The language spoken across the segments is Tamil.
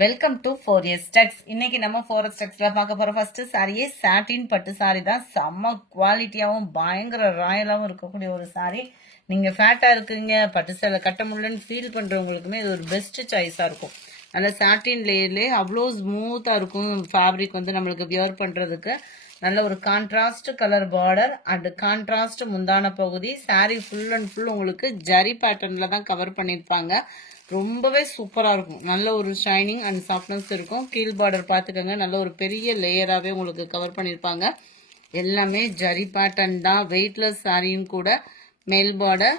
Welcome to 4S Tex. இன்னைக்கு நம்ம 4S Texல பார்க்க போற ஃபர்ஸ்ட் சாரியே சாட்டின் பட்டு சாரி தான். செம்ம குவாலிட்டியாவும் பயங்கர ராயலாவும் இருக்கக்கூடிய ஒரு சாரி. நீங்க ஃபேட்டா இருக்கீங்க, பட்டு சேலை கட்ட முடியலன்னு ஃபீல் பண்றவங்களுக்குமே இது ஒரு பெஸ்ட் சாய்ஸா இருக்கும். நல்ல சாட்டின் லேயர்லேயே அவ்வளோ ஸ்மூத்தா இருக்கும். ஃபேப்ரிக் வந்து நம்மளுக்கு வியர் பண்றதுக்கு நல்ல ஒரு contrast colour border and contrast முந்தான பகுதி. சாரி ஃபுல் அண்ட் ஃபுல் உங்களுக்கு ஜரி பேட்டர்ன்ல தான் கவர் பண்ணியிருப்பாங்க. ரொம்பவே சூப்பராக இருக்கும். நல்ல ஒரு ஷைனிங் அண்ட் சாஃப்ட்னஸ் இருக்கும். கீழ் பார்டர் பார்த்துக்கோங்க, நல்ல ஒரு பெரிய லேயராகவே உங்களுக்கு கவர் பண்ணியிருப்பாங்க. எல்லாமே ஜரி பேட்டர்ன் தான், வெயிட்லெஸ் சாரியும் கூட. மேல் பார்டர்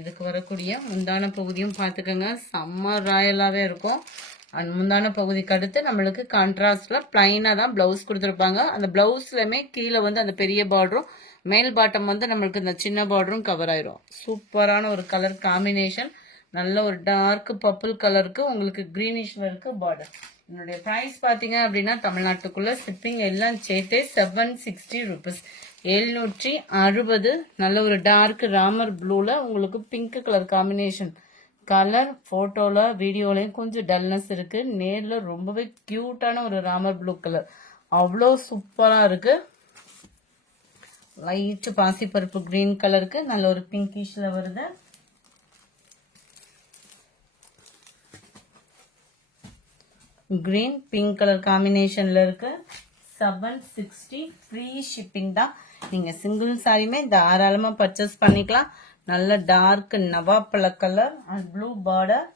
இதுக்கு வரக்கூடிய முந்தான பகுதியும் பார்த்துக்கோங்க, செம்ம ராயலாகவே இருக்கும். அண்ட் முந்தான பகுதிக்கு அடுத்து நம்மளுக்கு கான்ட்ராஸ்டில் பிளைனாக தான் ப்ளவுஸ் கொடுத்துருப்பாங்க. அந்த ப்ளவுஸ்லையுமே கீழே வந்து அந்த பெரிய பார்டரும் மேல் பாட்டம் வந்து நம்மளுக்கு இந்த சின்ன பார்டரும் கவர் ஆயிரும். சூப்பரான ஒரு கலர் காம்பினேஷன். நல்ல ஒரு டார்க் பர்பிள் கலருக்கு உங்களுக்கு கிரீனிஷ்ல இருக்கு பார்டர். என்னுடைய ப்ரைஸ் பார்த்தீங்க அப்படின்னா தமிழ்நாட்டுக்குள்ள ஷிப்பிங் எல்லாம் சேர்த்தே 760 ருபீஸ், 760. நல்ல ஒரு டார்க் ராமர் ப்ளூல உங்களுக்கு பிங்க் கலர் காம்பினேஷன். கலர் போட்டோல வீடியோலையும் கொஞ்சம் டல்னஸ் இருக்கு, நேர்ல ரொம்பவே கியூட்டான ஒரு ராமர் ப்ளூ கலர், அவ்வளோ சூப்பரா இருக்கு. லைட் பாசிப்பருப்பு கிரீன் கலருக்கு நல்ல ஒரு பிங்கிஷ்ல வருது. கிரீன் பிங்க் கலர் காம்பினேஷன்ல இருக்கு. 760 ஃப்ரீ ஷிப்பிங் தான். நீங்க சிங்கிள் சாரியுமே தாராளமா பர்ச்சேஸ் பண்ணிக்கலாம். நல்ல டார்க் நவாப்பழ colour and blue border,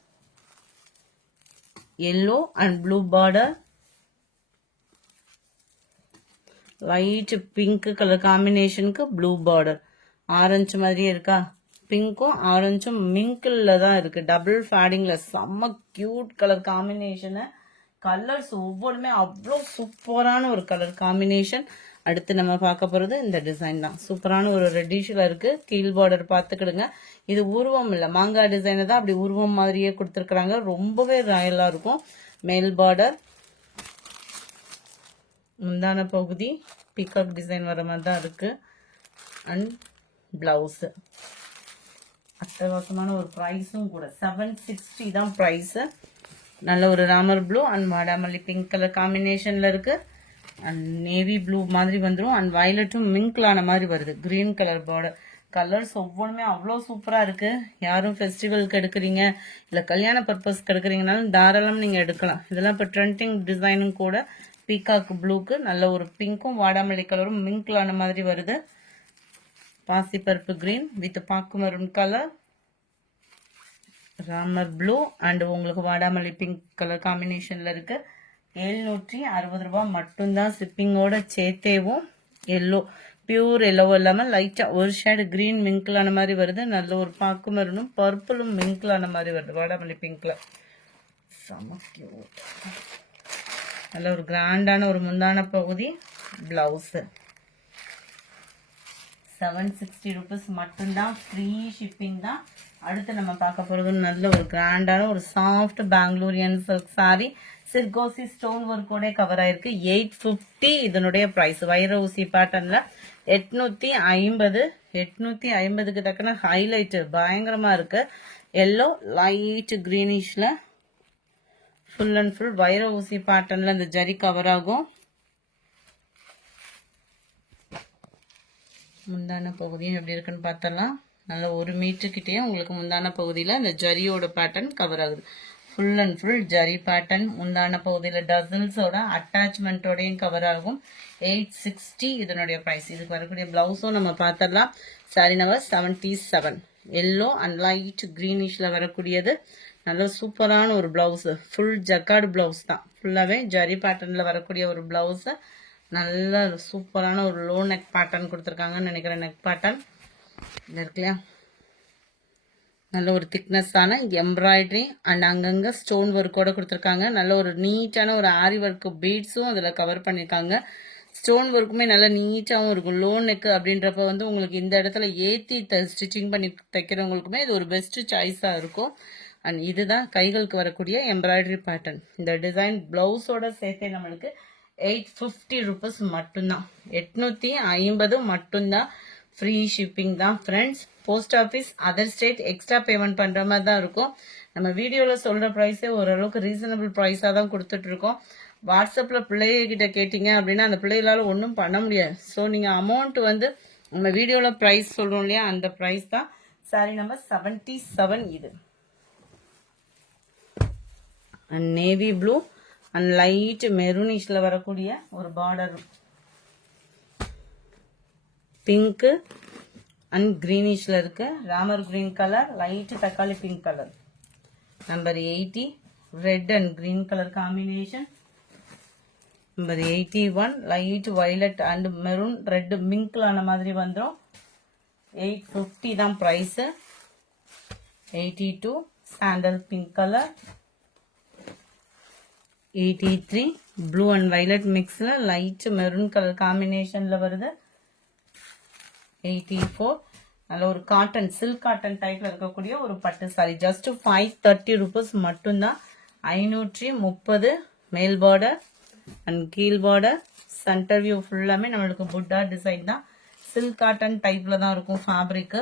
yellow and blue border, light pink colour காம்பினேஷனுக்கு ப்ளூ பார்டர். ஆரஞ்சு மாதிரியே இருக்கா, பிங்க்கும் ஆரஞ்சும் மிங்கிள்ல தான் இருக்கு, டபுள் ஃபேடிங்ல. செம்ம கியூட் கலர் காம்பினேஷனு. கலர்ஸ் ஒவ்வொன்றுமே அவ்வளோ சூப்பரான ஒரு கலர் காம்பினேஷன். அடுத்து நம்ம பார்க்க போகிறது இந்த டிசைன் தான். சூப்பரான ஒரு ரெட்டிஷில் இருக்குது. கீழ் பார்டர் பார்த்துக்கிடுங்க. இது உருவம் இல்லை, மாங்காய் டிசைனை தான் அப்படி உருவம் மாதிரியே கொடுத்துருக்குறாங்க. ரொம்பவே ராயலாக இருக்கும். மேல் பார்டர், முந்தான பகுதி பீகாக் டிசைன் வர மாதிரி தான் இருக்குது. அண்ட் பிளவுஸு அட்டகாசமான ஒரு ப்ரைஸும் கூட. 760 தான் ப்ரைஸு. நல்ல ஒரு ராமர் ப்ளூ அண்ட் வாடாமல்லி பிங்க் கலர் காம்பினேஷன்ல இருக்கு. அண்ட் நேவி ப்ளூ மாதிரி வந்துடும். அண்ட் வயலட்டும் மிங்க்லான மாதிரி வருது. Green colour border. கலர்ஸ் ஒவ்வொன்றுமே அவ்வளோ சூப்பராக இருக்கு. யாரும் ஃபெஸ்டிவலுக்கு எடுக்கிறீங்க இல்லை கல்யாண பர்பஸ்க்கு எடுக்கிறீங்கனாலும் தாராளம் நீங்கள் எடுக்கலாம். இதெல்லாம் இப்போ ட்ரெண்டிங் டிசைனும் கூட. பீகாக் ப்ளூக்கு நல்ல ஒரு பிங்க்கும் வாடாமல்லி கலரும் மிங்க்லான மாதிரி வருது. பாசிப்பருப்பு கிரீன் வித் பாக்கு maroon colour, Ramar blue and உங்களுக்கு வாடாமல்லி பிங்க் கலர் காம்பினேஷன்ல இருக்கு. 760 ரூபாய் மட்டும்தான் ஷிப்பிங்கோட சேர்த்தேவும். எல்லோ பியூர் எல்லோ இல்லாமல் லைட்டா ஒரு ஷேடு கிரீன் மிங்க்லான மாதிரி வருது. நல்ல ஒரு பாக்கு மரனும் பர்பிளும் மிங்க்லான மாதிரி வருது வாடாமல்லி பிங்க்ல. செம கியூட். நல்ல ஒரு கிராண்டான ஒரு முந்தான பகுதி. பிளவுஸ் 760 ருபீஸ் மட்டும்தான், ஃப்ரீ ஷிப்பிங் தான். அடுத்து நம்ம பார்க்க போகிறது நல்ல ஒரு கிராண்டான ஒரு சாஃப்ட் பெங்களூரியன் சில்க் சாரி. சிர்கோசி ஸ்டோன் ஒர்க்கோட கவர் ஆயிருக்கு. 850 இதனுடைய ப்ரைஸ். வைர ஊசி பேட்டர்ன்ல 850. 850க்கு தக்கன ஹைலைட் பயங்கரமா இருக்கு. எல்லோ லைட் கிரீனிஷ்ல ஃபுல் அண்ட் ஃபுல் வைர ஊசி பேட்டர்ன்ல இந்த ஜரி கவர் ஆகும். முந்தான பகுதியும் எப்படி இருக்குன்னு பார்த்தலாம். நல்ல 1 மீட்டர் கிட்டே உங்களுக்கு முந்தான பகுதியில் இந்த ஜரியோட பேட்டர்ன் கவர் ஆகுது. Full and full zari pattern. முந்தான பகுதியில் டசல்ஸோட அட்டாச்மெண்ட்டோடையும் கவர் ஆகும். 860 இதனுடைய ப்ரைஸ். இதுக்கு வரக்கூடிய பிளவுஸும் நம்ம பார்த்தலாம். Sari number 77. Yellow and light கிரீனிஷில் வரக்கூடியது. நல்ல சூப்பரான ஒரு பிளவுஸு. ஃபுல் ஜக்கார்டு பிளவுஸ் தான். ஃபுல்லாகவே ஜரி பேட்டர்னில் வரக்கூடிய ஒரு பிளவுஸு. நல்ல சூப்பரான ஒரு லோ நெக் பேட்டர்ன் கொடுத்துருக்காங்கன்னு நினைக்கிறேன். நெக் பேட்டர்ன் இருக்குல்லையா, நல்ல ஒரு திக்னஸான எம்ப்ராய்டரி அண்ட் அங்கங்கே ஸ்டோன் ஒர்க்கோட கொடுத்துருக்காங்க. நல்ல ஒரு நீட்டான ஒரு ஆரி ஒர்க் பீட்ஸும் அதில் கவர் பண்ணியிருக்காங்க. ஸ்டோன் ஒர்க்குமே நல்லா நீட்டாகவும் இருக்கும். லோ நெக் அப்படின்றப்ப வந்து உங்களுக்கு இந்த இடத்துல ஏற்றி ஸ்டிச்சிங் பண்ணி தைக்கிறவங்களுக்குமே இது ஒரு பெஸ்ட் சாய்ஸாக இருக்கும். அண்ட் இதுதான் கைகளுக்கு வரக்கூடிய எம்ப்ராய்டரி பேட்டர்ன். இந்த டிசைன் பிளவுஸோட சேர்த்தே நம்மளுக்கு 850 ருபீஸ் மட்டும்தான். 850 மட்டும்தான். ஃப்ரீ ஷிப்பிங் தான் friends. Post office other state extra payment பண்ணுற மாதிரி தான் இருக்கும். நம்ம வீடியோவில் சொல்கிற ப்ரைஸே ஓரளவுக்கு ரீசனபிள் ப்ரைஸாக தான் கொடுத்துட்ருக்கோம். வாட்ஸ்அப்பில் பிள்ளைகிட்ட கேட்டிங்க அப்படின்னா அந்த பிள்ளைகளால் ஒன்றும் பண்ண முடியாது. ஸோ நீங்கள் அமௌண்ட் வந்து நம்ம வீடியோவில் ப்ரைஸ் சொல்கிறோம் இல்லையா, அந்த ப்ரைஸ் தான். சாரி நம்பர் 77 இது. And navy blue and light மெரூனிஷில் வரக்கூடிய ஒரு பார்டர், பிங்க்கு அண்ட் க்ரீனிஷில் இருக்கு. ராமர் க்ரீன் கலர், லைட் தக்காளி pink colour. Number 80 red and green colour combination. Number 81 light violet and maroon red மிங்க்லான மாதிரி வந்துடும். 850 தான் price. 82 sandal pink colour. 83 blue and violet மிக்ஸில் லைட் மெரூன் கலர் காம்பினேஷனில் வருது. 84 நல்ல ஒரு காட்டன் சில்க் காட்டன் டைப்ல இருக்கக்கூடிய ஒரு பட்டு சாரி. ஜஸ்ட் 530 rupees மட்டும்தான். 530 மேல் பார்டர் அண்ட் கீழ் பார்டர். சென்டர் வியூ ஃபுல்லாமே நம்மளுக்கு புட்டா டிசைன் தான். சில்க் காட்டன் டைப்ல தான் இருக்கும் ஃபேப்ரிக்கு.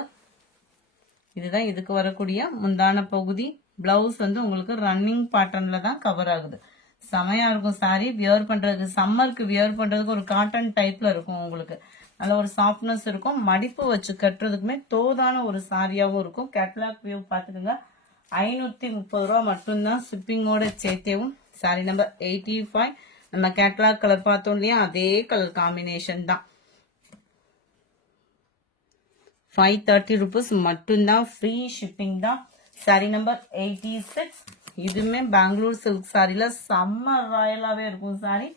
இதுதான் இதுக்கு வரக்கூடிய முந்தான பகுதி. பிளவுஸ் வந்து உங்களுக்கு ரன்னிங் பேட்டர்ன்ல தான் கவர் ஆகுது. செமையா இருக்கும் சாரி. வியர் பண்றதுக்கு, சம்மருக்கு வியர் பண்றதுக்கு ஒரு காட்டன் டைப்ல இருக்கும். உங்களுக்கு நல்ல ஒரு சாஃப்ட்னஸ் இருக்கும். மடிப்பு வச்சு கட்டுறதுக்குமே தோதான ஒரு சாரியாகவும் இருக்கும். கேட்லாக் வியூ பார்த்துக்கோங்க. 530 ரூபா மட்டும்தான் ஷிப்பிங்கோட சேர்த்தேவும். சாரி நம்பர் 85 நம்ம கேட்லாக் கலர் பார்த்தோம் இல்லையா, அதே கலர் காம்பினேஷன் தான். 530 rupees மட்டும்தான். ஃப்ரீ ஷிப்பிங் தான். சாரி நம்பர் 86 இதுவுமே பெங்களூர் சில்க் சாரியில செம்ம ராயலாவே இருக்கும் சாரி.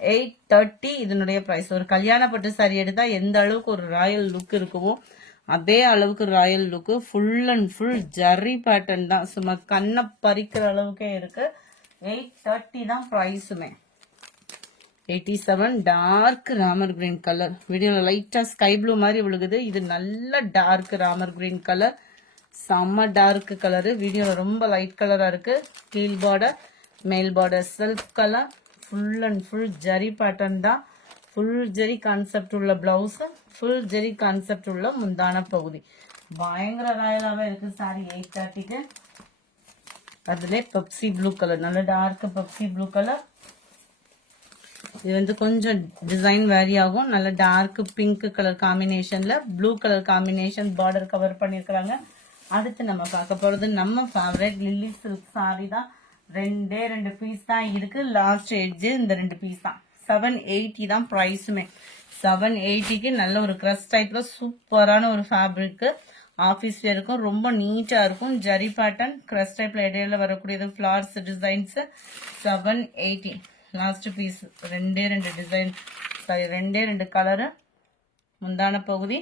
830 இதனுடைய பிரைஸ். ஒரு கல்யாண பட்டு சாரி எடுத்தா எந்த அளவுக்கு ஒரு ராயல் லுக் இருக்குமோ அதே அளவுக்கு Royal look. Full and full zari pattern தான். சும்மா கண்ணை பறிக்கிற அளவுக்கே இருக்கு. 830 தான் பிரைஸுமே. 87 டார்க் ராமர் கிரீன் கலர். வீடியோல லைட்டா ஸ்கை ப்ளூ மாதிரி விழுகுது. இது நல்ல டார்க் ராமர் கிரீன் கலர். செம்ம டார்க் கலரு. வீடியோல ரொம்ப லைட் கலரா இருக்கு. கீழ் பார்டர் மேல் border self colour. Full and full zari pattern தான். ஃபுல் ஜரி கான்செப்ட் உள்ள பிளவுஸ், ஃபுல் ஜரி கான்செப்ட் உள்ள முந்தான பகுதி. பயங்கர ராயலாவே இருக்கு சாரி. 830க்கு. அதுல பெப்சி ப்ளூ கலர், நல்ல டார்க் பெப்சி ப்ளூ கலர். இது வந்து கொஞ்சம் டிசைன் வேரி ஆகும். நல்ல டார்க் பிங்க் கலர் காம்பினேஷன்ல blue colour combination border cover பண்ணிருக்காங்க. அடுத்து நம்ம பார்க்க போறது நம்ம ஃபேவரட் லில்லி சில்க் சாரி தான். ரெண்டே 2 பீஸ் தான் இருக்கு. லாஸ்ட் எட்ஜ் இந்த 2 பீஸ் தான். 780 தான் பிரைஸுமே. 780க்கு நல்ல ஒரு கிரஸ் டைப்ல சூப்பரான ஒரு ஃபேப்ரிக். ஆஃபீஸ் இருக்கும். ரொம்ப நீட்டா இருக்கும். ஜரி பேட்டர்ன் கிரஸ் டைப்ல இடையில வரக்கூடியது ஃபிளார்ஸ் டிசைன்ஸ். 780 last piece. ரெண்டே 2 டிசைன் சாரி, ரெண்டே 2 கலரு. முந்தான பகுதி.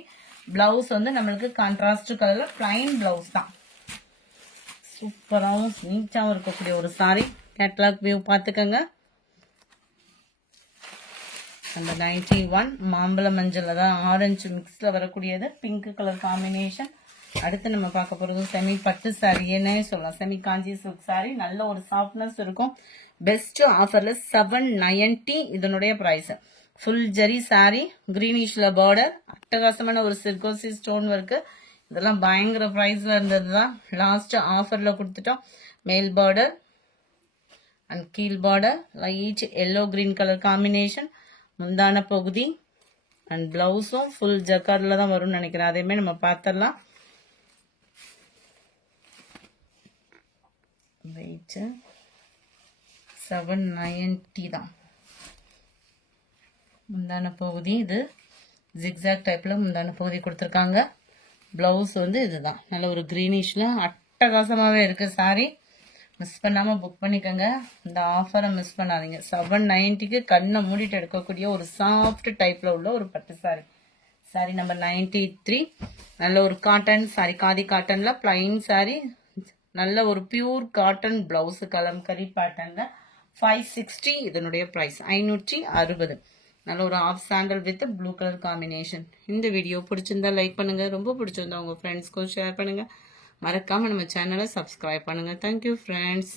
பிளவுஸ் வந்து நம்மளுக்கு கான்ட்ராஸ்ட் கலர்ல பிளைன் பிளவுஸ் தான். சூப்பராகவும் நீட்டாகவும் இருக்கக்கூடிய ஒரு சாரி. கேட்லாக் வியூ பார்த்துக்கோங்க. அந்த 91 மாம்பழ மஞ்சள் தான் ஆரஞ்சு மிக்ஸில் வரக்கூடியது. Pink colour combination. அடுத்து நம்ம பார்க்க போகிறது செமி பட்டு சாரின்னே சொல்லலாம். Semi Kanchi silk sari. நல்ல ஒரு சாஃப்ட்னஸ் இருக்கும். பெஸ்ட் ஆஃபர்ல 790 இதனுடைய பிரைஸ். ஃபுல் ஜரி சாரி. கிரீனிஷ்ல பார்டர். அட்டகாசமான ஒரு சிர்கோசி ஸ்டோன் ஒர்க்கு. இதெல்லாம் பயங்கர பிரைஸ்ல இருந்தது தான். லாஸ்ட் ஆஃபர்ல கொடுத்துட்டோம். மேல் பார்டர் அண்ட் கீழ் border light yellow green colour combination. முந்தான பகுதி அண்ட் பிளவுஸும் ஃபுல் ஜக்கார்ட்ல தான் வரும்னு நினைக்கிறேன். அதேமே நம்ம பார்த்துடலாம். வெயிட் 790 தான் முந்தான பகுதி. இது ஜிக்ஸாக் டைப்ல முந்தான பகுதி கொடுத்துருக்காங்க. பிளவுஸ் வந்து இதுதான். நல்ல ஒரு கிரீனிஷ்ல அட்டகாசமாவே இருக்கு சாரி. மிஸ் பண்ணாம புக் பண்ணிக்கோங்க. இந்த ஆஃபரை மிஸ் பண்ணாதீங்க. 790க்கு கண்ணை மூடிட்டு எடுக்கக்கூடிய ஒரு சாஃப்ட் டைப்ல உள்ள ஒரு பட்டு சாரி. சாரி நம்பர் 93 நல்ல ஒரு காட்டன் சாரி. காதி காட்டன்ல பிளைன் சாரி. நல்ல ஒரு பியூர் காட்டன் பிளவுஸ் கலம்கரி பேட்டர்ன்ல 560 இதனுடைய பிரைஸ். 560. நல்ல ஒரு off sandal with blue colour combination. இந்த வீடியோ பிடிச்சிருந்தா லைக் பண்ணுங்க. ரொம்ப பிடிச்சிருந்தா உங்க ஃப்ரெண்ட்ஸ்க்கும் ஷேர் பண்ணுங்க. மறக்காம நம்ம சேனலை சப்ஸ்கிரைப் பண்ணுங்க. Thank you friends.